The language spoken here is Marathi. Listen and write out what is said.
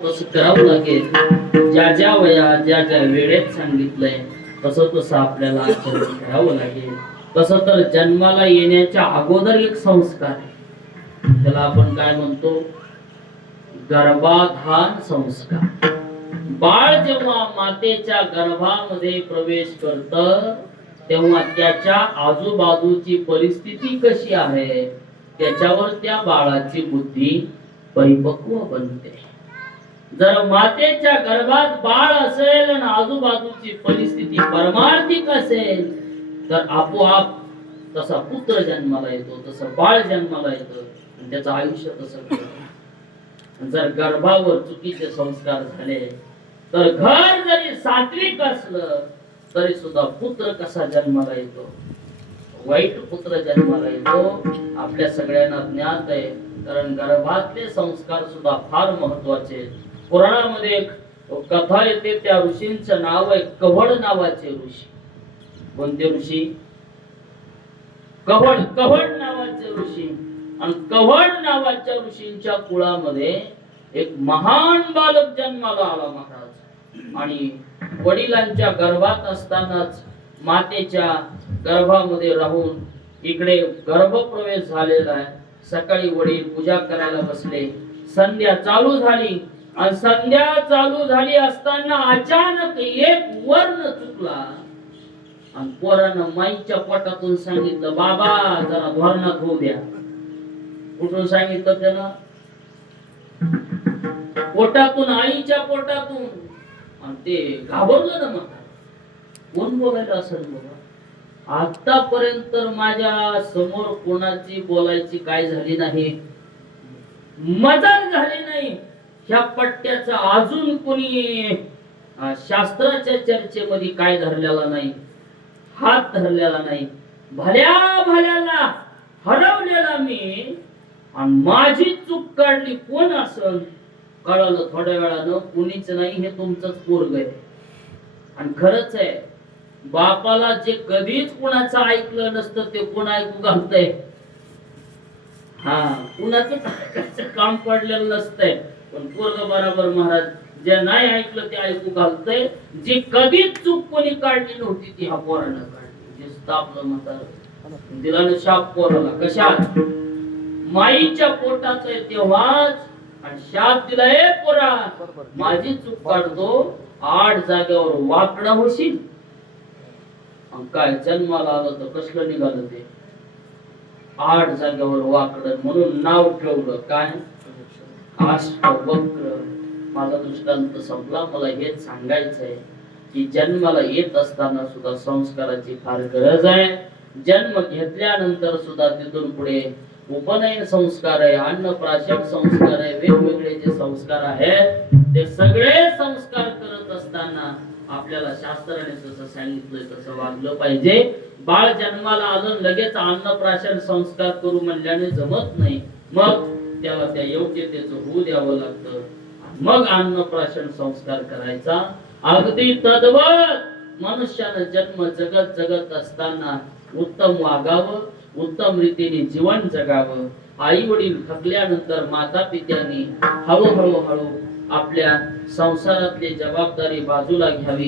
तसं करावं लागेल. ज्या ज्या वया ज्या ज्या वेळेत सांगितलंय तसं तसं आपल्याला आचरण करावं लागेल. तसं तर जन्माला येण्याच्या अगोदर एक संस्कार आहे, त्याला आपण काय म्हणतो, गर्भाधान संस्कार. बाळ जेव्हा मातेच्या गर्भामध्ये प्रवेश करत तेव्हा त्याच्या आजूबाजूची परिस्थिती कशी आहे त्याच्यावर त्या बाळाची बुद्धी परिपक्व बनते. जर मातेच्या गर्भात बाळ असेल आणि आजूबाजूची परिस्थिती परमार्थिक असेल तर आपोआप तसा पुत्र जन्माला येतो, तसं बाळ जन्माला येतं आणि त्याचं आयुष्य तसं घडतं. जर गर्भावर चुकीचे संस्कार झाले तर घर जरी सात्विक असलं तरी सुद्धा पुत्र कसा जन्माला येतो, वाईट पुत्र जन्माला येतो आपल्या सगळ्यांना ज्ञात आहे. कारण गर्भातले संस्कार सुद्धा फार महत्वाचे. पुराणामध्ये एक कथा येते, त्या ऋषींचं नाव आहे कवड नावाचे ऋषी. कोणते ऋषी? कवड नावाचे ऋषी. आणि कवड नावाच्या ऋषींच्या कुळामध्ये एक महान बालक जन्माला आला महाराज. आणि वडिलांच्या गर्भात असतानाच मातेच्या गर्भामध्ये राहून इकडे गर्भप्रवेश झालेला आहे. सकाळी वडील पूजा करायला बसले, संध्या चालू झाली आणि संध्या चालू झाली असताना अचानक एक वर्ण चुकला आणि पोरानं माईच्या पोटातून सांगितलं, बाबा जरा धोरणात होऊ द्या. कुठून सांगितलं त्यानं? पोटातून, आईच्या पोटातून. आणि ते घाबरलं ना. मग कोण बोलायला असेल बाबा? आतापर्यंत माझ्या समोर कोणाची बोलायची काय झाली नाही, मजाक झाली नाही. ह्या पट्ट्याचा अजून कोणी शास्त्राच्या चर्चेमध्ये काय धरलेला नाही, हात धरलेला नाही. भल्या भल्याला हरवलेला मी आणि माझी चूक काढली कोण असेल कळलं थोड्या वेळानं. कुणीच नाही, हे तुमचंच पोरग आहे. आणि खरंच आहे, बापाला जे कधीच कुणाचं ऐकलं नसतं ते कोण ऐकू घालतंय? हा, कुणाचं काम पडलेलं नसतंय, पण पोरग बरोबर महाराज जे नाही ऐकलं ते ऐकू घालतंय. जी कधीच चूक कोणी काढली नव्हती ती ह्या पोरानं काढली. जे स्थापलं म्हातारं दिला ना शाप पोराला. कशात? माईच्या पोटात आहे तेव्हाच. आणि शाप दिला, ए पोरा माझी चूक काढतो, 8 जागेवर वाकडा होशील. काय जन्माला आलं तर कसलं निघालं ते? 8 जागेवर वाकड. म्हणून नाव ठेवलं काय? अष्टवक्र. माझा दृष्टांत संपला. मला हेच सांगायचंय की जन्माला येत असताना सुद्धा संस्काराची फार गरज आहे. जन्म घेतल्यानंतर सुद्धा तिथून पुढे उपनयन संस्कार आहे, अन्नप्राशन संस्कार आहे, वेगवेगळे जे संस्कार आहेत ते सगळे संस्कार करत असताना आपल्याला शास्त्राने जसं सांगितलंय तसं वागलं पाहिजे. बाळ जन्माला आलं लगेच अन्नप्राशन संस्कार करू म्हणल्याने जमत नाही. मग त्याला त्या योग्यतेचं होऊ द्यावं लागतं. मग अन्नप्राशन संस्कार करायचा. अगदी तद्वत मनुष्यानं जन्म जगत असताना उत्तम वागावं, उत्तम रीतीने जीवन जगावं. आई वडील थकल्यानंतर माता पित्यांनी हळूहळू आपल्या संसारातली जबाबदारी बाजूला घ्यावी.